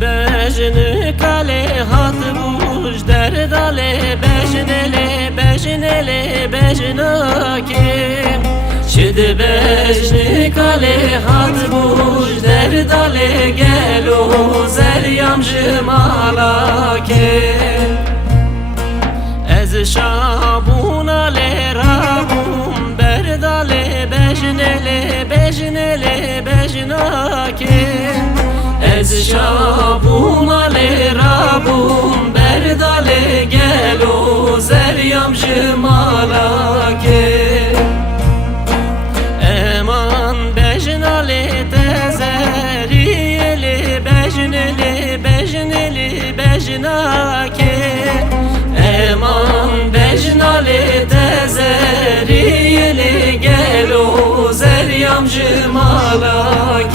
bejn kale hat buj derdale bejnele bejnakim Şid bejn kale hat buj derdale gelo zeryam jmalakim Ez şabuna le rabum berdale bejnele bejnakim Ez şabuna le rabum berdale gelo zeryam jmalakim Eman bejnale tezeriyeli bejneli bejnakim Eman bejnale tezeriyeli gelo zeryam jmalakim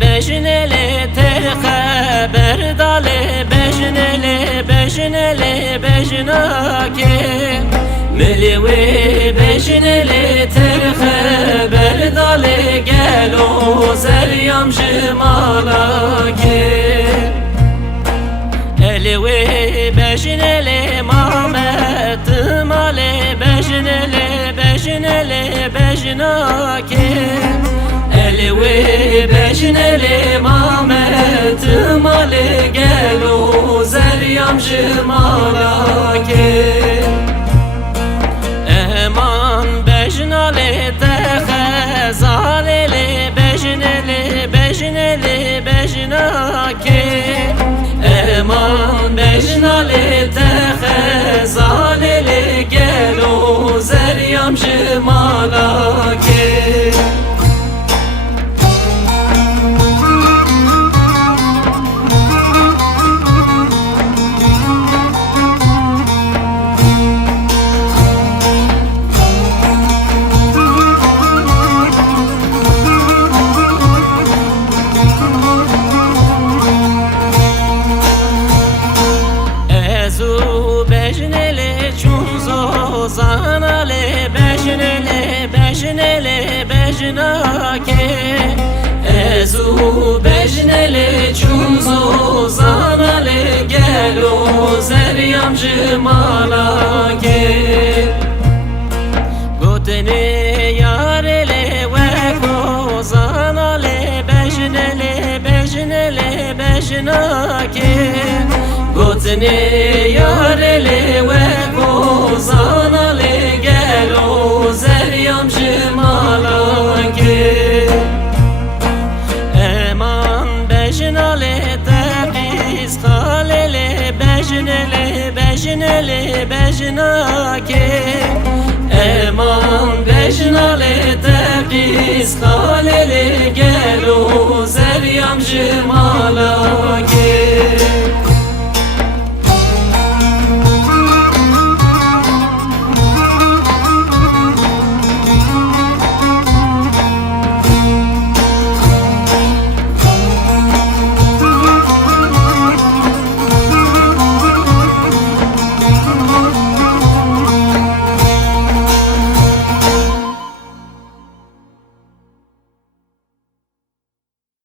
Bejnele ter haber dale bejnele bejnakim Melewe bejnele ter haber dale gelo zeryam jmalakim Elewe bejnele Mehmet male bejnele bejnakim Elewe bejnele Mehmet male gelo zeryam jmalakim Eman bejnale tehezalele bejnele bejnakim Eman bejnale tehezalele gelo zeryam jmalakim Zanale bejnele bejnakim Ezu bejnele çunzo zanale gelo zeryam jmalakim Gotene yarele veko zanale bejnele bejnakim Gotene yarele veko zanale gelo zeryam jmalakim Eman bejnale tebriz halele bejnele bejnakim Eman bejnale tebriz halele gelo zeryam jmalakim